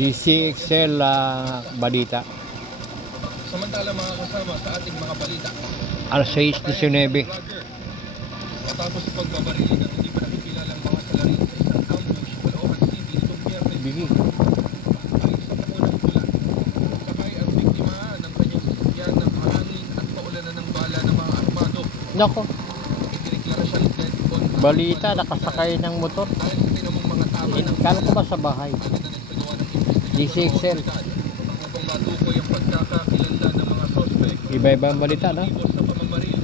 DCXL balita. Samantala mga kasama sa ating mga balita. Alas 6:19. Matapos sa pagbabarili ng hindi pa nakikilalang mga salarin sa isang ambush sa Caloocan City nitong Biyernes. Bigi. Ay sa paunang pula. Sakay ang biktima ng kanyang sasakyan ng mahangin at paulanan ng bala ng mga armado. Nako, Idineklara siyang dead on balita nakasakay ng motor. dahil sa tinamong mga tama ng Kala ko ba sa bahay? agad na nagsagawa ng investigasyon DCXL. ng otoridad upang matukoy ang pagkakakilanlan ng mga sospek. Iba-iba ang balita, no? Ibos sa pamamaril.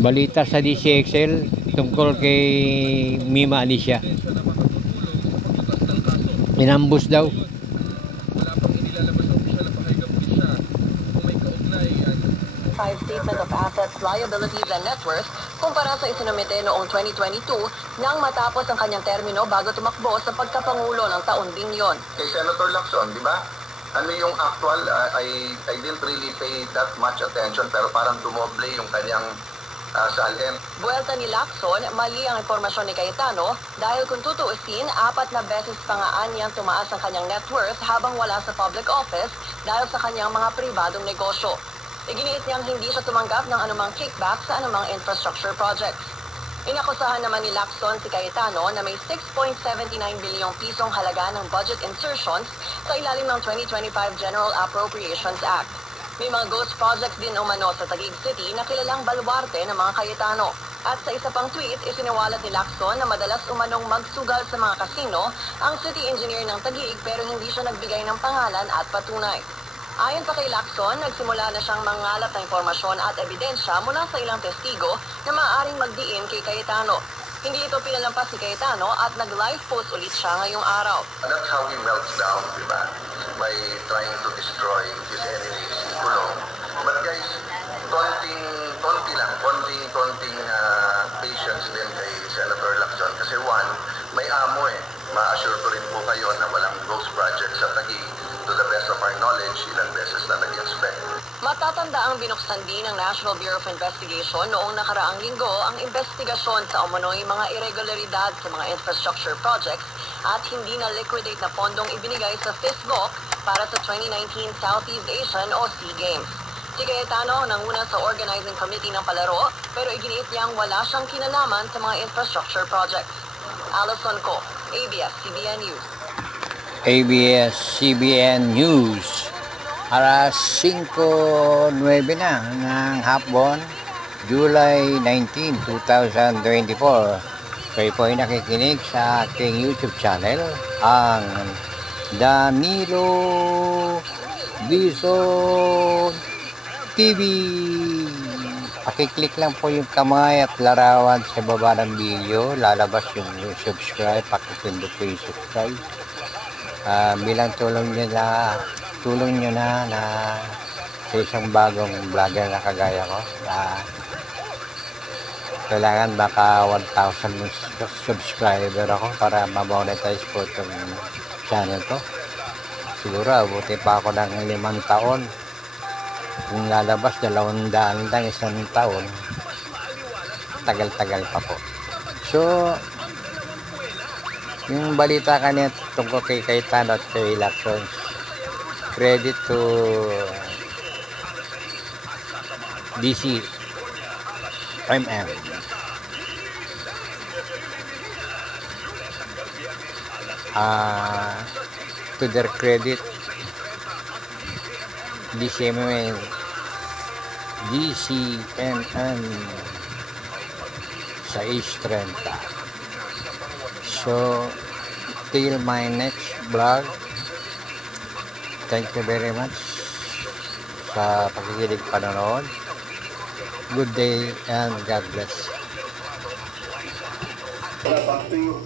Balita sa DCXL tungkol kay Mima Alicia. Siya na makatutulong sa paglutas ng kaso. Inambus daw. Wala pang inilalabas ng opisyal na pahayag ng pulisya kung may kaugnay at Statement of Assets, Liabilities and Net Worth kumpara sa isinumite noong 2022 nang matapos ang kanyang termino bago tumakbo sa pagkapangulo ng taon ding yon. Kay Senator Lacson, di ba? Ano yung actual, I didn't really pay that much attention pero parang dumoble yung kanyang salin. Buwelta ni Lacson, mali ang impormasyon ni Cayetano dahil kung tutuusin, 4 na beses pa nga niyang tumaas ang kanyang net worth habang wala sa public office dahil sa kanyang mga pribadong negosyo. Iginiit niyang hindi siya tumanggap ng anumang kickback sa anumang infrastructure projects. Inakusahan naman ni Lacson si Cayetano na may 6.79 bilyong pisong halaga ng budget insertions sa ilalim ng 2025 General Appropriations Act. May mga ghost projects din umano sa Taguig City na kilalang baluarte ng mga Cayetano. At sa isa pang tweet, isiniwalat ni Lacson na madalas umanong magsugal sa mga kasino ang city engineer ng Taguig pero hindi siya nagbigay ng pangalan at patunay. Ayon pa kay Lacson, nagsimula na siyang mangalat ng impormasyon at ebidensya mula sa ilang testigo na maaaring magdiin kay Cayetano. Hindi ito pinalampas ni Cayetano at nag-live post ulit siya ngayong araw. That's how he melts down, di ba? By trying to destroy his enemies in Kulong. But guys, konting patience din kay Senator Lacson. Kasi one, may amo eh. Ma-assure ko rin po kayo na walang ghost project sa Taguig. To the best of our knowledge, ilang beses na nag-inspect. Matatanda ang binuksan din ng National Bureau of Investigation noong nakaraang linggo ang investigasyon sa umano'y mga irregularidad sa mga infrastructure projects at hindi na liquidate na pondong ibinigay sa FISBOC para sa 2019 Southeast Asian o SEA Games. Si Cayetano nanguna sa organizing committee ng palaro pero iginiit niyang wala siyang kinalaman sa mga infrastructure projects. Alison Co, ABS-CBN News. ABS-CBN News. Alas 5:09 na ng hapon, July 19, 2024. Kayo po ay nakikinig sa aking YouTube channel, ang Danilo Bison TV. Pakiclick lang po yung kamay at larawan sa baba ng video. Lalabas yung subscribe. Pakipindot po yung subscribe. Bilang tulong nyo na sa isang bagong vlogger na kagaya ko. Kailangan baka 1,000 subscriber ako para ma-monetize po itong channel ko. Siguro abuti pa ako ng 5 taon. Kung lalabas 200 lang isang taon, tagal-tagal pa po. So yung balita kanina tungkol kay Cayetano at kay Lacson, credit to DCMM. To their credit, DCMM sa Age 30. So, till my next vlog, thank you very much sa pakikinig panonood. Good day and God bless. Back to you.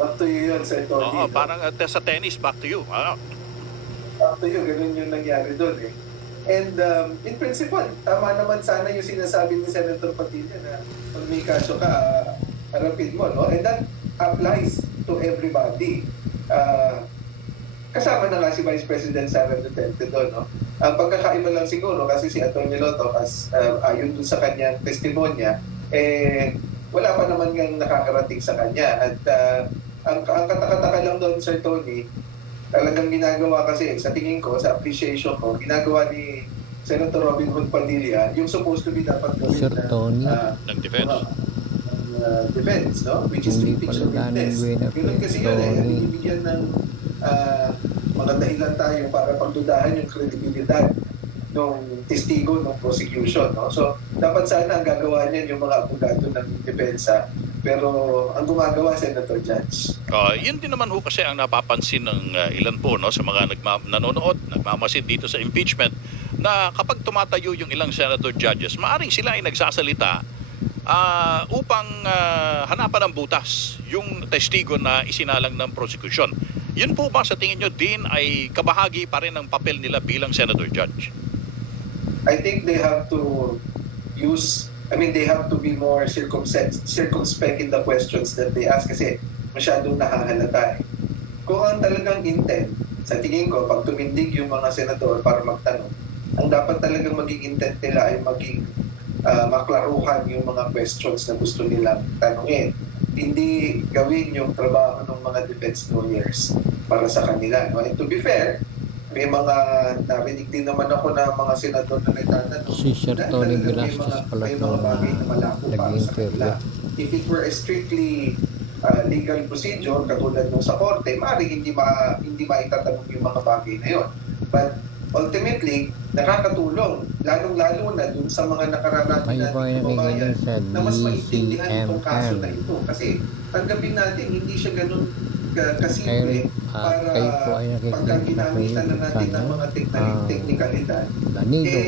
Back to you yun, Sir Tony. Oo, no? parang sa tennis, back to you. Ano? Back to you, ganun yung nangyari doon eh. And in principle, tama naman sana yung sinasabi ni Senator Padilla na pag may kaso ka, harapin mo, no? And that applies to everybody. Kasama na nga si Vice President Sara Duterte doon, no? Ang pagkakaiba lang siguro, kasi si Atty. Loto, ayon dun sa kanyang testimonya, wala pa naman ngang nakakarating sa kanya. At ang katakataka lang doon, Sir Tony, talagang ginagawa kasi, sa tingin ko, sa appreciation ko, ginagawa ni Senator Robin Hood Padilla, yung supposed to be dapat gawin Sir Tony. Ng defense. Defense, no? Which is Hindi impeach pala the witness. ganun, Ganun kasi yun eh, Tony. binibigyan ng mga dahilan tayo para pagdudahan yung credibilidad ng testigo ng prosecution, no? So, dapat sana ang gagawa niyan yung mga abogado ng depensa, pero ang gumagawa, Senator Judge. Yun din naman ho kasi ang napapansin ng ilan po, no, sa mga nanonood, nagmamasid dito sa impeachment, na kapag tumatayo yung ilang senator judges, maaring sila ay nagsasalita upang hanapan ng butas yung testigo na isinalang ng prosecution. Yun po ba sa tingin nyo din ay kabahagi pa rin ng papel nila bilang senator judge? I think they have to they have to be more circumspect in the questions that they ask kasi masyadong nakahalata eh. Kung ang talagang intent, sa tingin ko, pag tumindig yung mga senador para magtanong, ang dapat talagang maging intent nila ay maging maklaruhan yung mga questions na gusto nilang tanungin. Hindi gawin yung trabaho ng mga defense lawyers para sa kanila. No? And to be fair, may mga narinig din naman ako na mga senador na nagtatanong. Si Sir Tony Velasquez pala may mga bagay na malabo para sa kanila. nag-interview. If it were a strictly legal procedure, katulad nung sa korte, maaaring hindi maitatanong yung mga bagay na yun. But ultimately, nakakatulong, lalong-lalo na dun sa mga nakararami Ay, natin ba yung kababayan sa na mas maintindihan itong kaso na DCMM? ito. Kasi tanggapin natin, hindi siya ganun kasimple para kayo po ay pagka nakikita ginamitan na natin ng mga teknikalidad, Danilo,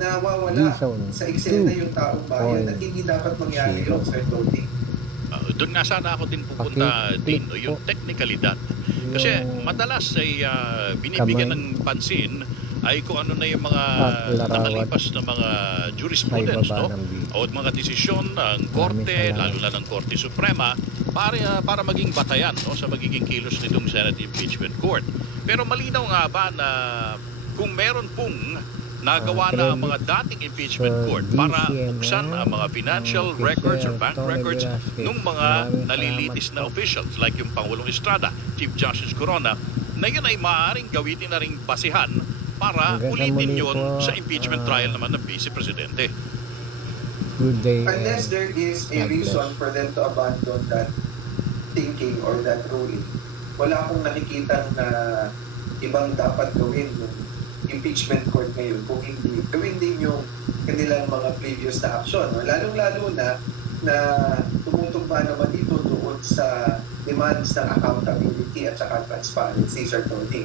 nawawala Dizon, sa eksena yung taong bayan at hindi dapat mangyari yun, Sir Tony. Doon nga sana ako din pupunta din, no, yung technicalidad. Kasi madalas ay binibigyan ng pansin ay kung ano na yung mga nakalipas na mga jurisprudence, no? O mga desisyon ng korte, lalo na ng Korte Suprema, para maging batayan, no, sa magiging kilos nitong Senate Impeachment Court. Pero malinaw nga ba na kung meron pong nagawa na ang mga dating impeachment court para buksan ang mga financial records or bank records ng mga nalilitis na officials like yung Pangulong Estrada, Chief Justice Corona, na yun ay maaaring gawin na ring basihan para ulitin yun sa impeachment trial naman ng Vice Presidente. Good day. Unless there is a reason for them to abandon that thinking or that ruling, wala akong nakikita na ibang dapat gawin ng impeachment court ngayon kung hindi gawin din yung kanilang mga previous na action. Lalong-lalo na tumutugma naman ito doon sa demands ng accountability at saka transparency, Sir Tony.